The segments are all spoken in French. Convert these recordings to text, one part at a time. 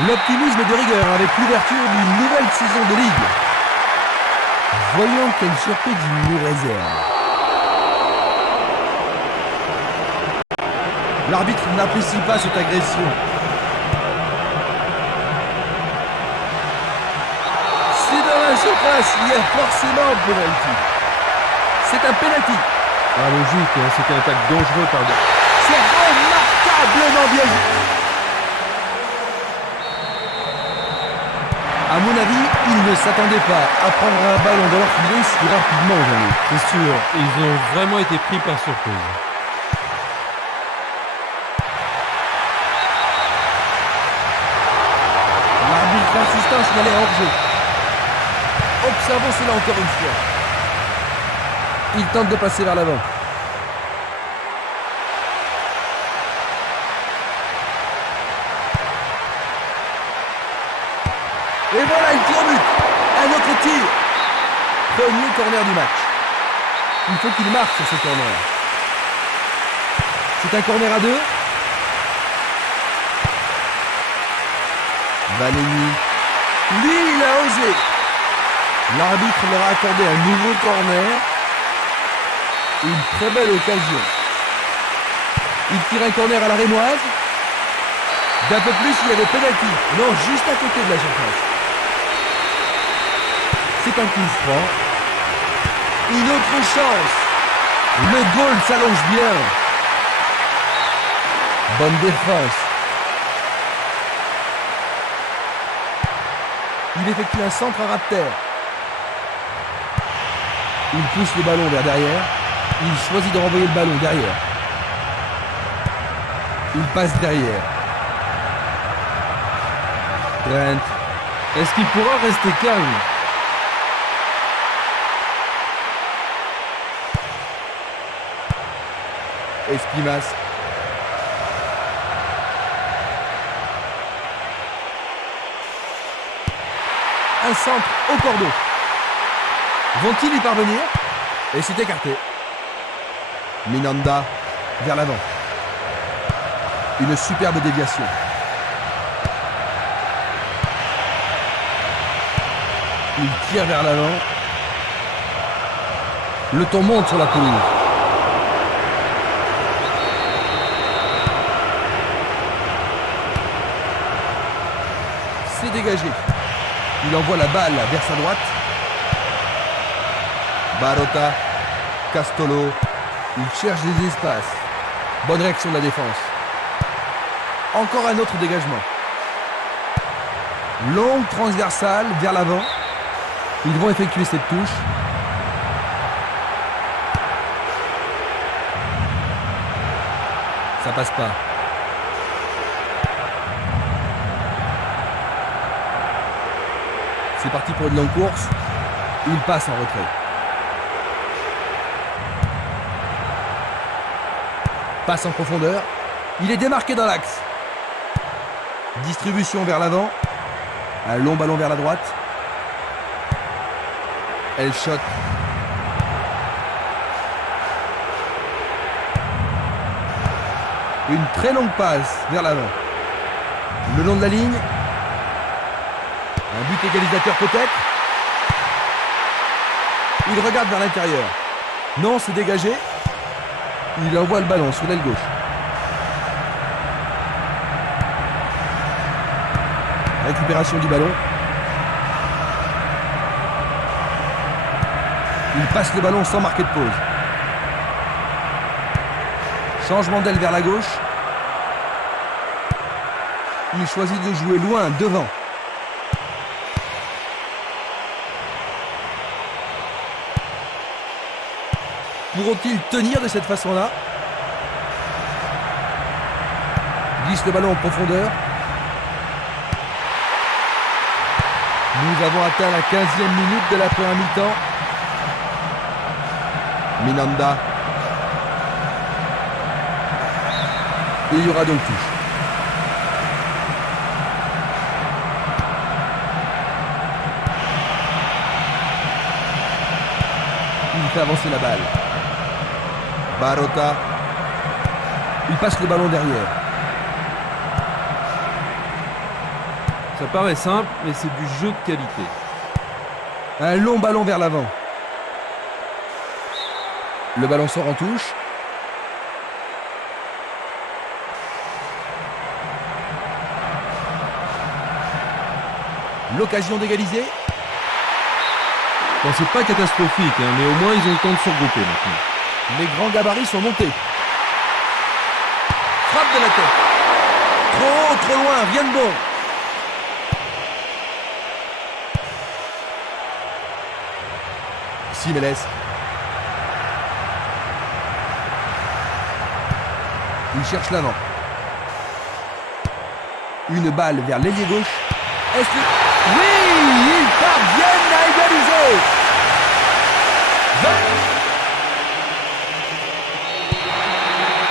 L'optimisme de rigueur avec l'ouverture d'une nouvelle saison de ligue. Voyons quelle surprise il nous réserve. L'arbitre n'apprécie pas cette agression. C'est dans la surface, il y a forcément un penalty. C'est un penalty. Ah, logique, hein, c'était un tacle dangereux, pardon. C'est remarquablement bien joué. À mon avis, ils ne s'attendaient pas à prendre un ballon dans leur filet si rapidement aujourd'hui. C'est sûr, ils ont vraiment été pris par surprise. L'arbitre insiste à signaler hors-jeu. Observons cela encore une fois. Il tente de passer vers l'avant. Et voilà, il tire au but. Un autre tir. Premier corner du match. Il faut qu'il marque sur ce corner. C'est un corner à 2. Vanelli. Lui, il a osé. L'arbitre leur a accordé un nouveau corner. Une très belle occasion. Il tire un corner à la rémoise. D'un peu plus, il y avait penalty. Non, juste à côté de la surface. C'est un coup franc. Une autre chance. Le goal s'allonge bien. Bonne défense. Il effectue un centre à ras de terre. Il pousse le ballon vers derrière. Il choisit de renvoyer le ballon derrière. Il passe derrière. Trent. Est-ce qu'il pourra rester calme? Esquimas. Un centre au cordeau. Vont-ils y parvenir? Et c'est écarté. Minanda vers l'avant. Une superbe déviation. Il tire vers l'avant. Le ton monte sur la pelouse. C'est dégagé. Il envoie la balle vers sa droite. Barota, Castolo. Il cherche des espaces. Bonne réaction de la défense. Encore un autre dégagement. Longue transversale vers l'avant. Ils vont effectuer cette touche. Ça passe pas. C'est parti pour une longue course. Il passe en retrait. Passe en profondeur. Il est démarqué dans l'axe. Distribution vers l'avant. Un long ballon vers la droite. Elle shot. Une très longue passe vers l'avant. Le long de la ligne. Un but égalisateur peut-être. Il regarde vers l'intérieur. Non, c'est dégagé. Il envoie le ballon sur l'aile gauche. Récupération du ballon. Il passe le ballon sans marquer de pause. Changement d'aile vers la gauche. Il choisit de jouer loin, devant. Pourront-ils tenir de cette façon-là? Glisse le ballon en profondeur. Nous avons atteint la 15e minute de la première mi-temps. Minanda. Et il y aura donc touche. Il fait avancer la balle. Barota. Il passe le ballon derrière. Ça paraît simple, mais c'est du jeu de qualité. Un long ballon vers l'avant. Le ballon sort en touche. L'occasion d'égaliser. Bon, c'est pas catastrophique, hein, mais au moins ils ont le temps de se regrouper maintenant. Les grands gabarits sont montés. Frappe de la tête. Trop haut, trop loin, rien de bon. Simeles. Il cherche l'avant. Une balle vers l'ailier gauche. Est-ce que... Oui, ils parviennent à égaliser.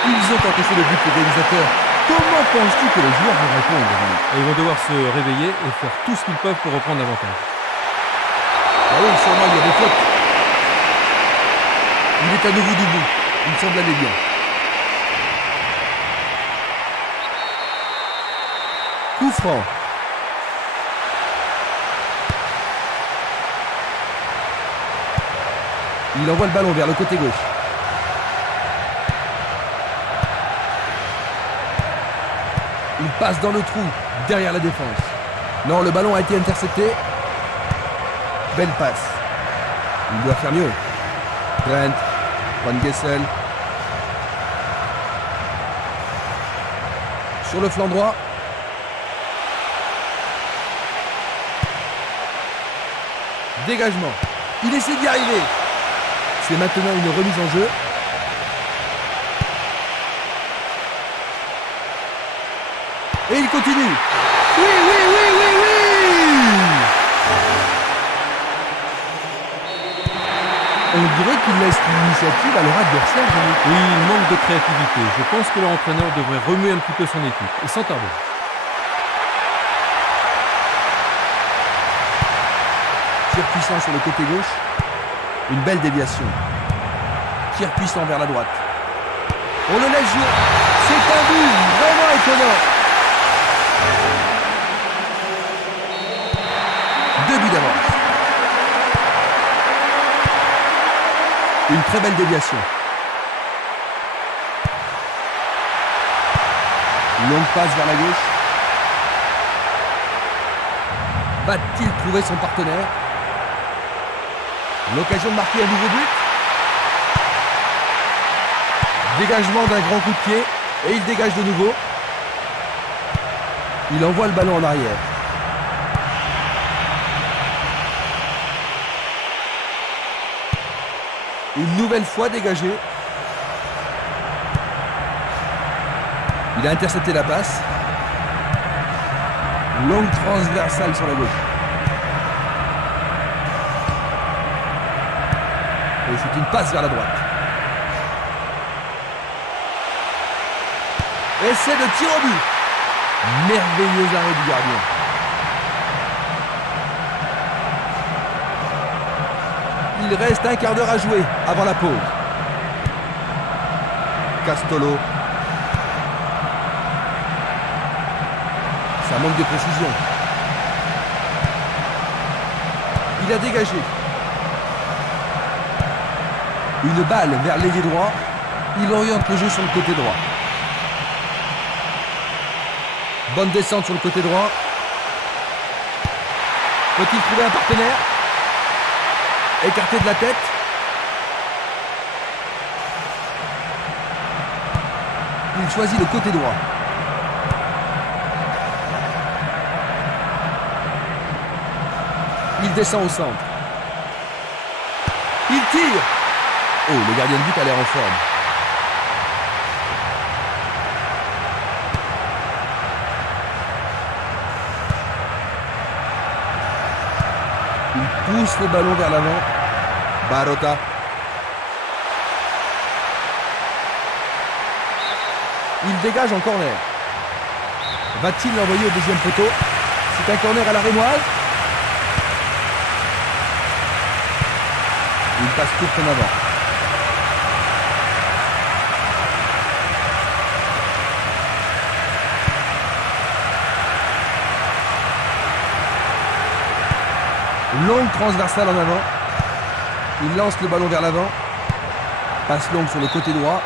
Ils ont encaissé le but égalisateur. Comment penses-tu que les joueurs vont répondre? Et ils vont devoir se réveiller et faire tout ce qu'ils peuvent pour reprendre l'avantage. Ah oui, sûrement il y a des fautes. Il est à nouveau debout. Il semble aller bien. Coup franc. Il envoie le ballon vers le côté gauche. Il passe dans le trou, derrière la défense. Non, le ballon a été intercepté. Belle passe. Il doit faire mieux. Brent, Van Gessel. Sur le flanc droit. Dégagement. Il essaie d'y arriver. C'est maintenant une remise en jeu. Et il continue. Oui, oui, oui, oui, oui. On dirait qu'il laisse l'initiative à leur adversaire. Oui, il manque de créativité. Je pense que leur entraîneur devrait remuer un petit peu son équipe. Et sans tarder. Tir puissant sur le côté gauche. Une belle déviation. Tir puissant vers la droite. On le laisse jouer. C'est un but vraiment étonnant. 2 buts d'avance. Une très belle déviation. Longue passe vers la gauche. Va-t-il trouver son partenaire? L'occasion de marquer un nouveau but. Dégagement d'un grand coup de pied. Et il dégage de nouveau. Il envoie le ballon en arrière. Une nouvelle fois dégagé. Il a intercepté la passe. Longue transversale sur la gauche. Et c'est une passe vers la droite. Essai de tir au but. Merveilleux arrêt du gardien. Il reste un quart d'heure à jouer avant la pause. Castolo. Ça manque de précision. Il a dégagé. Une balle vers l'ailier droit. Il oriente le jeu sur le côté droit. Bonne descente sur le côté droit. Peut-il trouver un partenaire? Écarté de la tête. Il choisit le côté droit. Il descend au centre. Il tire. Oh, le gardien de but a l'air en forme. Il pousse le ballon vers l'avant. Barota. Il dégage en corner. Va-t-il l'envoyer au deuxième poteau? C'est un corner à la rémoise. Il passe court en avant. Longue transversale en avant. Il lance le ballon vers l'avant. Passe longue sur le côté droit.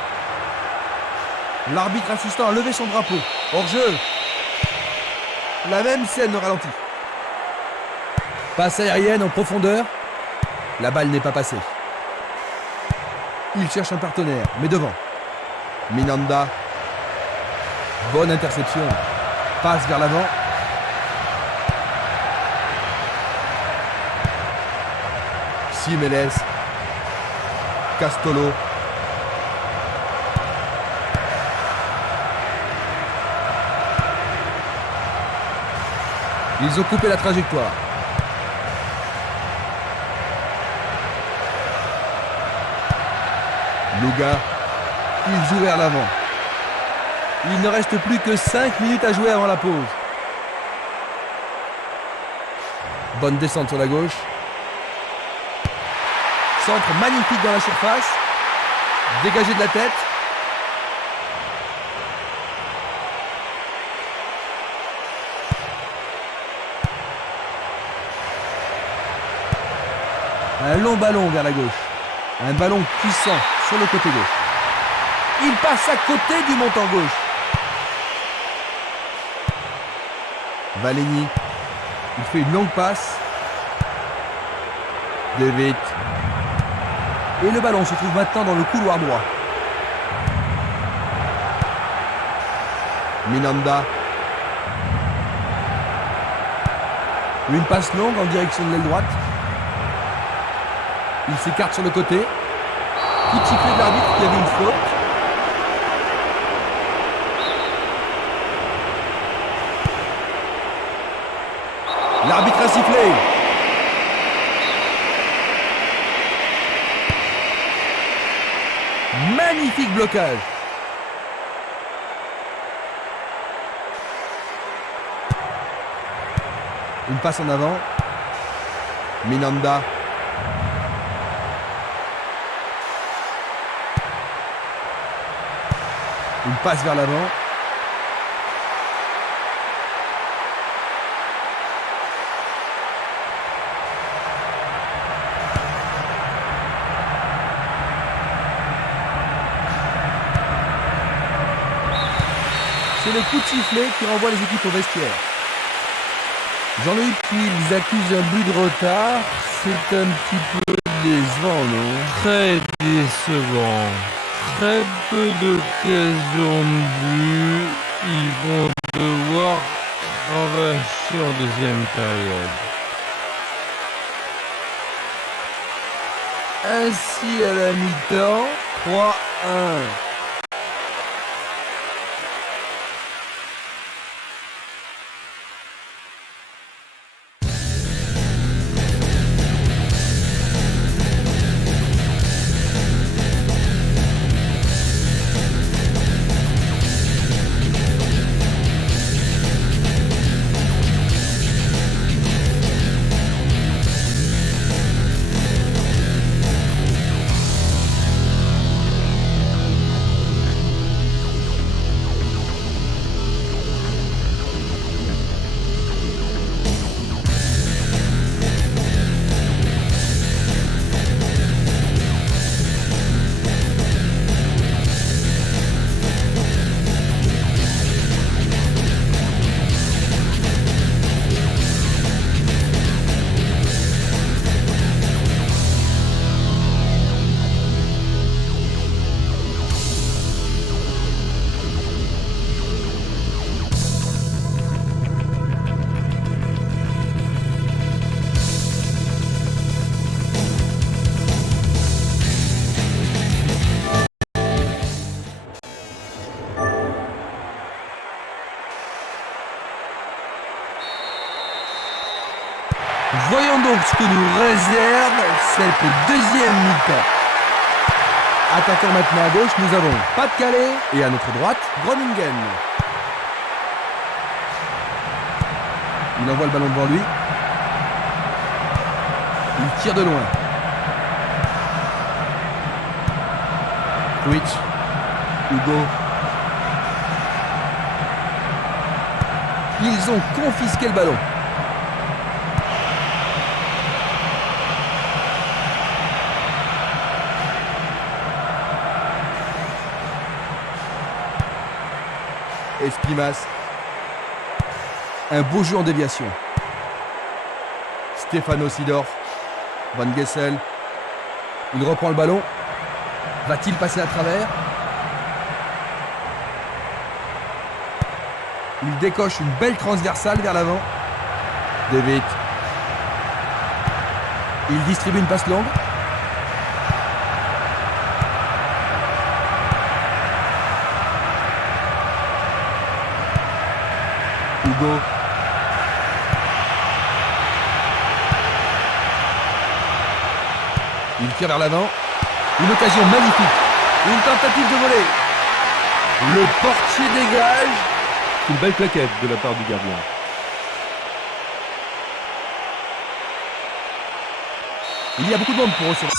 L'arbitre assistant a levé son drapeau. Hors-jeu. La même scène au ralenti. Passe aérienne en profondeur. La balle n'est pas passée. Il cherche un partenaire, mais devant. Minanda. Bonne interception. Passe vers l'avant. Simeles. Castolo. Ils ont coupé la trajectoire. Luga. Ils jouent vers l'avant. Il ne reste plus que 5 minutes à jouer avant la pause. Bonne descente sur la gauche. Centre magnifique dans la surface. Dégagé de la tête. Un long ballon vers la gauche. Un ballon puissant sur le côté gauche. Il passe à côté du montant gauche. Valeni. Il fait une longue passe. De vite. Et le ballon se trouve maintenant dans le couloir droit. Minanda. Une passe longue en direction de l'aile droite. Il s'écarte sur le côté. Coup de sifflet de l'arbitre qui avait une faute. L'arbitre a sifflé. Magnifique blocage. Une passe en avant. Minanda. Une passe vers l'avant. C'est le coup de sifflet qui renvoie les équipes au vestiaire. Jean-Louis, ils accusent un but de retard. C'est un petit peu décevant, non? Très décevant. Très peu d'occasions de but. Ils vont devoir travailler en deuxième période. Ainsi à la mi-temps, 3-1. Voyons donc ce que nous réserve cette deuxième mi-temps. Attaquant maintenant à gauche, nous avons Pas-de-Calais et à notre droite, Groningen. Il envoie le ballon devant lui. Il tire de loin. Twitch. Hugo. Ils ont confisqué le ballon. Espimas. Un beau jeu en déviation. Stefano Sidorf. Van Gessel. Il reprend le ballon. Va-t-il passer à travers? Il décoche une belle transversale vers l'avant. De Ligt. Il distribue une passe longue. Hugo. Il tire vers l'avant. Une occasion magnifique. Une tentative de volée. Le portier dégage. Une belle plaquette de la part du gardien. Il y a beaucoup de monde pour recevoir.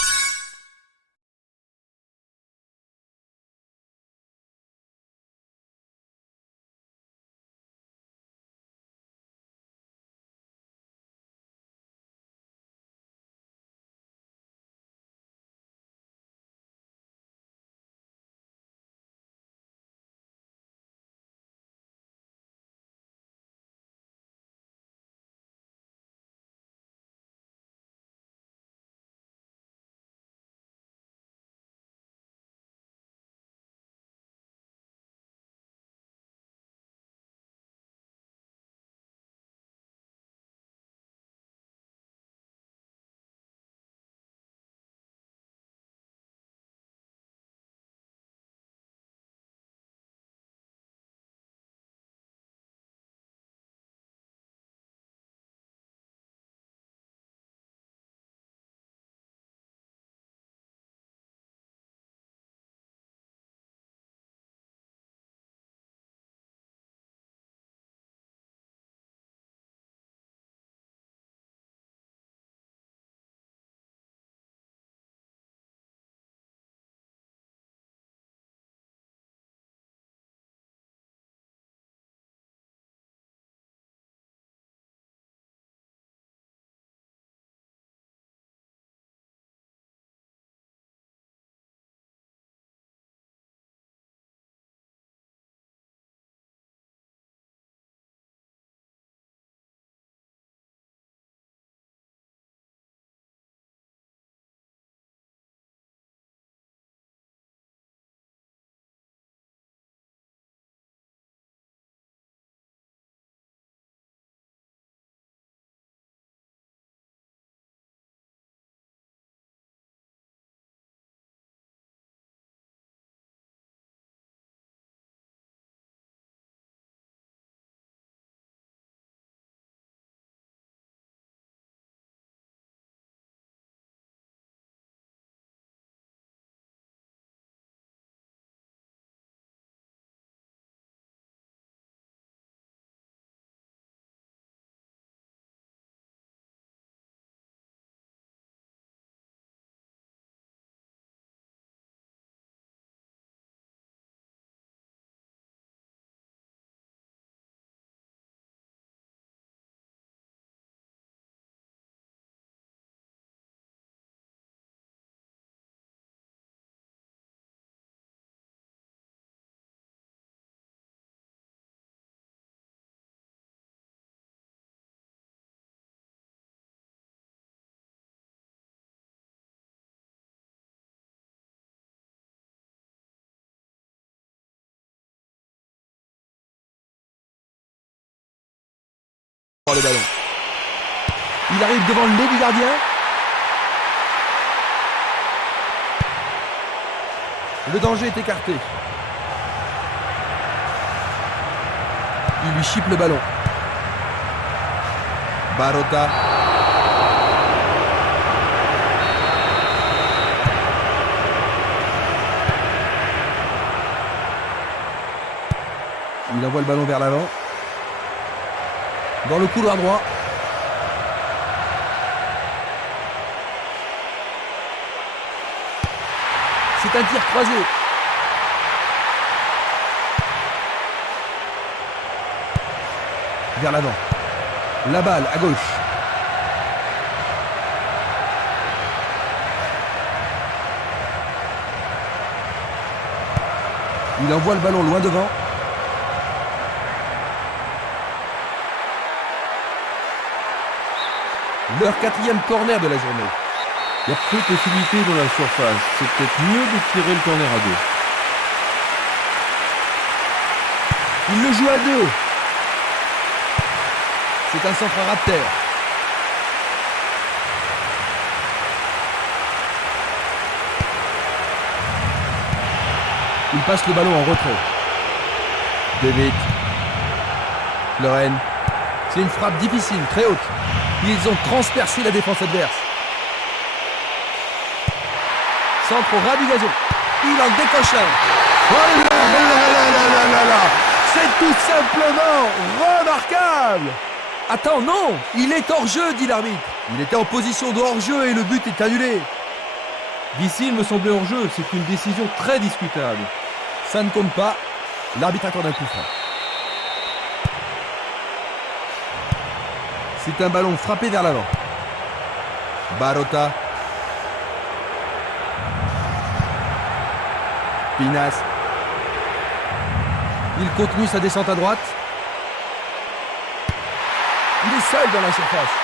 Le ballon. Il arrive devant le nez du gardien. Le danger est écarté. Il lui chipe le ballon. Barota. Il envoie le ballon vers l'avant. Dans le couloir droit. C'est un tir croisé. Vers l'avant. La balle à gauche. Il envoie le ballon loin devant. Leur 4e corner de la journée. Il y a peu de possibilités dans la surface. C'est peut-être mieux de tirer le corner à 2. Il le joue à 2. C'est un centre à ras de terre. Il passe le ballon en retrait. David. Loren. C'est une frappe difficile, très haute. Ils ont transpercé la défense adverse. Centre au ras du gazon. Il en décoche un. Oh là là là là là là. C'est tout simplement remarquable. Attends, non. Il est hors jeu, dit l'arbitre. Il était en position de hors jeu et le but est annulé. D'ici, il me semblait hors jeu. C'est une décision très discutable. Ça ne compte pas. L'arbitre accorde un coup franc. C'est un ballon frappé vers l'avant. Barota. Pinas. Il continue sa descente à droite. Il est seul dans la surface.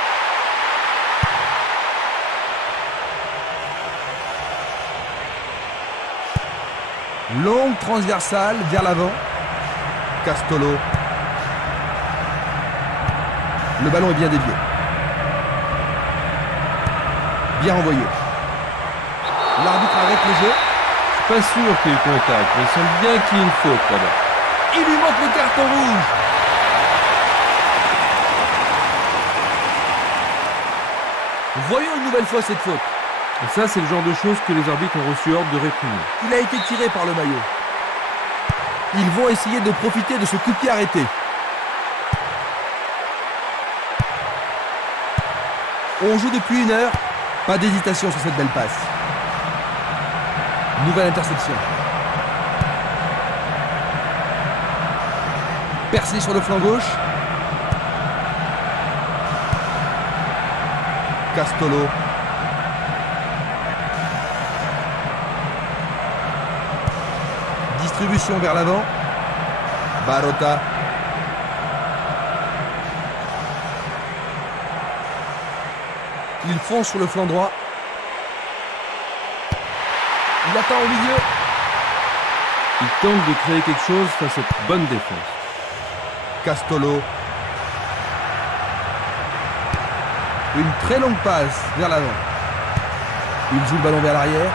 Longue transversale vers l'avant. Castolo. Le ballon est bien dévié. Bien envoyé. L'arbitre arrête le jeu. Pas sûr qu'il y ait eu contact, mais il semble bien qu'il y ait une faute là-bas. Il lui montre le carton rouge. Voyons une nouvelle fois cette faute. Et ça, c'est le genre de choses que les arbitres ont reçu ordre de réprimer. Il a été tiré par le maillot. Ils vont essayer de profiter de ce coup de pied arrêté. On joue depuis 1 heure. Pas d'hésitation sur cette belle passe. Nouvelle interception. Percé sur le flanc gauche. Castolo. Distribution vers l'avant. Barota. Il fonce sur le flanc droit. Il attend au milieu. Il tente de créer quelque chose face à cette bonne défense. Castolo. Une très longue passe vers l'avant. Il joue le ballon vers l'arrière.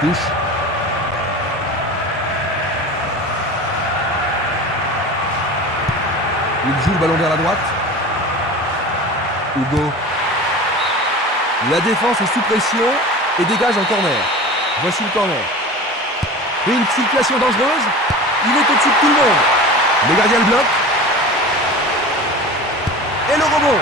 Touche. Il joue le ballon vers la droite. Hugo. La défense est sous pression et dégage en corner. Voici le corner. Et une situation dangereuse. Il est au-dessus de tout le monde. Le gardien le bloque. Et le rebond.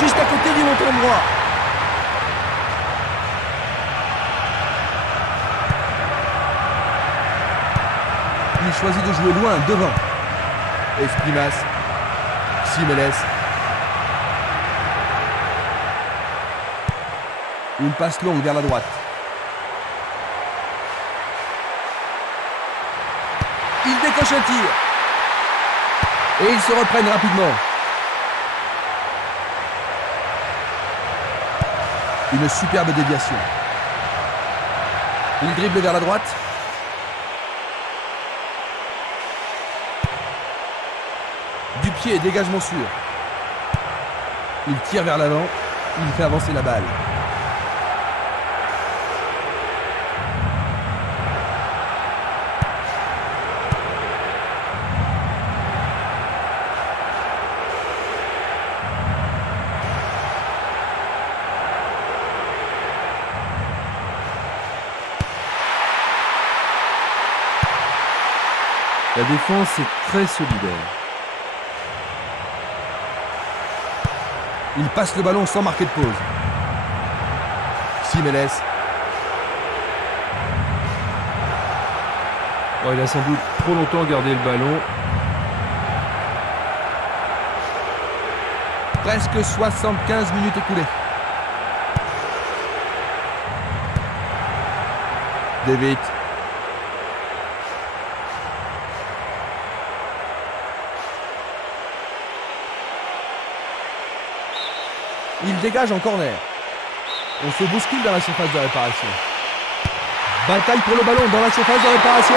juste à côté du montant droit. Il choisit de jouer loin, devant. Esprimas. Simeles. Une passe longue vers la droite. Il décoche un tir. Et ils se reprennent rapidement. Une superbe déviation. Il dribble vers la droite. Du pied, dégagement sûr. Il tire vers l'avant. Il fait avancer la balle. La défense est très solidaire. Il passe le ballon sans marquer de pause. Simeles. Oh, il a sans doute trop longtemps gardé le ballon. Presque 75 minutes écoulées. David. Il dégage en corner. On se bouscule dans la surface de réparation. Bataille pour le ballon dans la surface de réparation.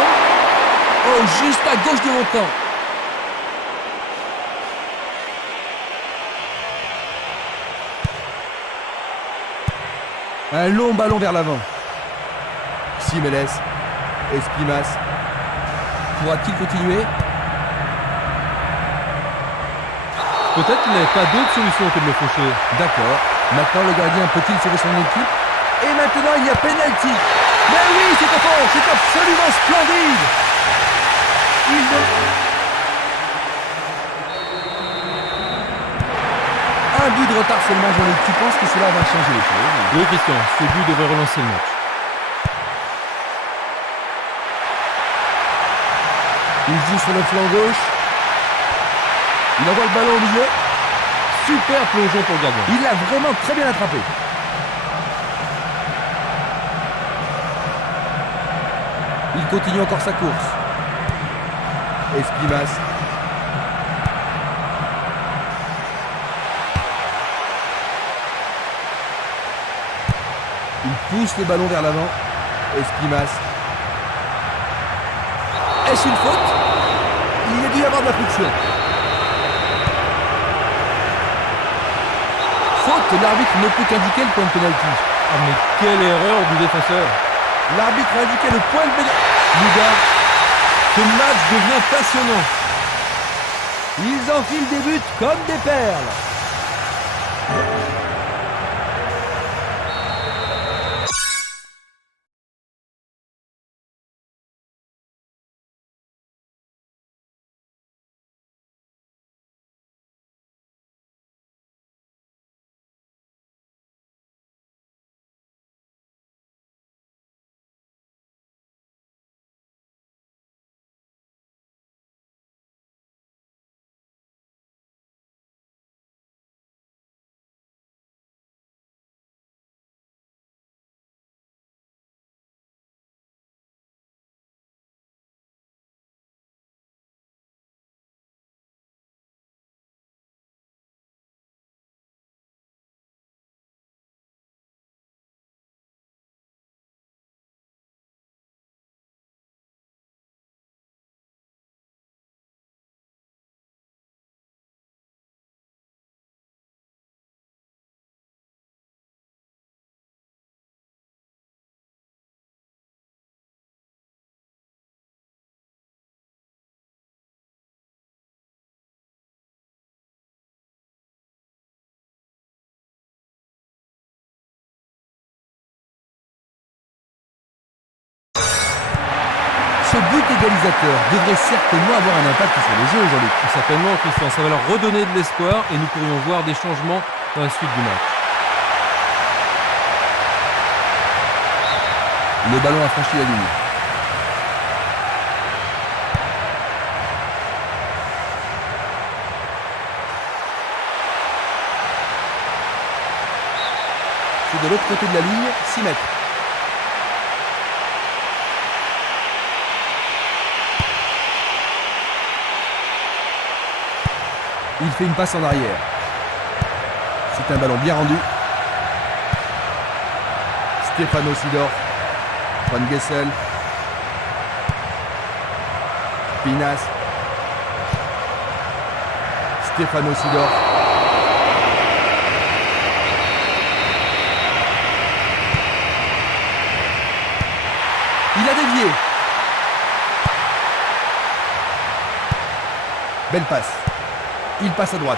Oh, juste à gauche du montant. Un long ballon vers l'avant. Simeles. Esprimas. Pourra-t-il continuer? Peut-être qu'il n'avait pas d'autre solution que de le faucher. D'accord. Maintenant, le gardien peut-il sauver son équipe? Et maintenant, il y a penalty. Mais oui, c'est fort. C'est absolument splendide. Un but de retard seulement, Jean-Luc. Tu penses que cela va changer les choses? Oui, Christian, ce but devrait relancer le match. Il joue sur le flanc gauche. Il envoie le ballon au milieu. Super plongeon pour le gardien. Il l'a vraiment très bien attrapé. Il continue encore sa course. Esprimas. Il pousse le ballon vers l'avant. Esprimas. Est-ce une faute? Il y a dû y avoir de la friction. Faute, l'arbitre ne peut qu'indiquer le point de pénalty. Ah mais quelle erreur du défenseur. L'arbitre a indiqué le point de pénalty. Luda, ce match devient passionnant. Ils enfilent des buts comme des perles. Ce but égalisateur devrait certainement avoir un impact sur les jeux, Jean-Luc. Certainement, Christian, ça va leur redonner de l'espoir et nous pourrions voir des changements dans la suite du match. Le ballon a franchi la ligne. C'est de l'autre côté de la ligne, 6 mètres. Il fait une passe en arrière. C'est un ballon bien rendu. Stefano Sidor. Van Gessel. Pinas. Stefano Sidor. Il a dévié. Belle passe. Il passe à droite.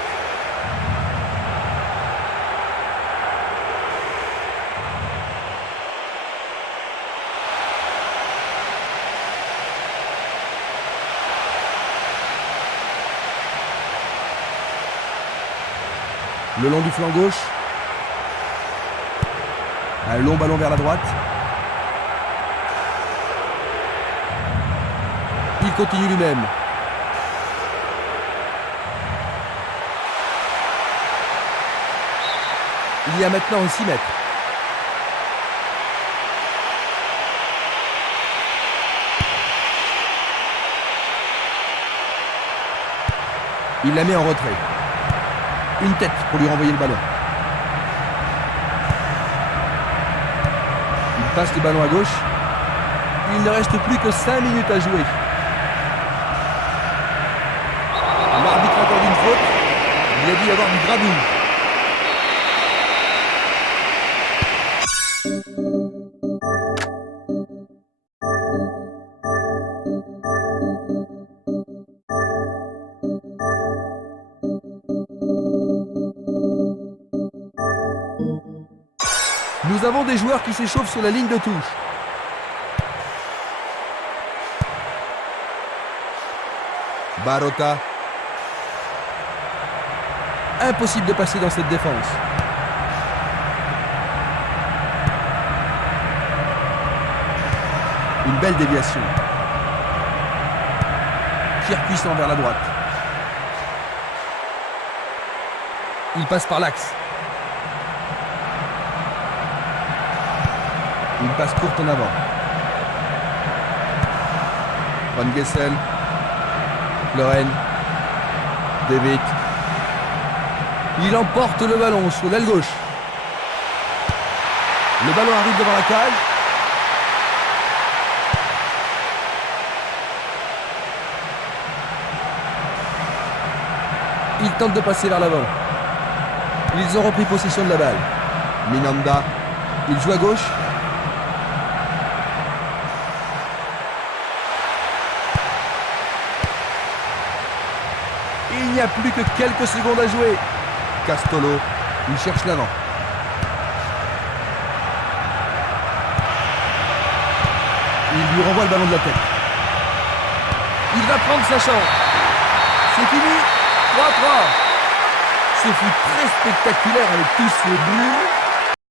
Le long du flanc gauche. Un long ballon vers la droite. Il continue lui-même. Il y a maintenant 6 mètres. Il la met en retrait. Une tête pour lui renvoyer le ballon. Il passe le ballon à gauche. Il ne reste plus que 5 minutes à jouer. L'arbitre accorde une faute. Il a dû y avoir du gravouille. Nous avons des joueurs qui s'échauffent sur la ligne de touche. Barota. Impossible de passer dans cette défense. Une belle déviation. Tir puissant vers la droite. Il passe par l'axe. Une passe courte en avant. Van Gessel. Loren. David. Il emporte le ballon sur l'aile gauche. Le ballon arrive devant la cage. Il tente de passer vers l'avant. Ils ont repris possession de la balle. Minanda. Il joue à gauche. Il n'y a plus que quelques secondes à jouer. Castolo, il cherche l'avant. Il lui renvoie le ballon de la tête. Il va prendre sa chance. C'est fini. 3-3. Ce fut très spectaculaire avec tous ces buts.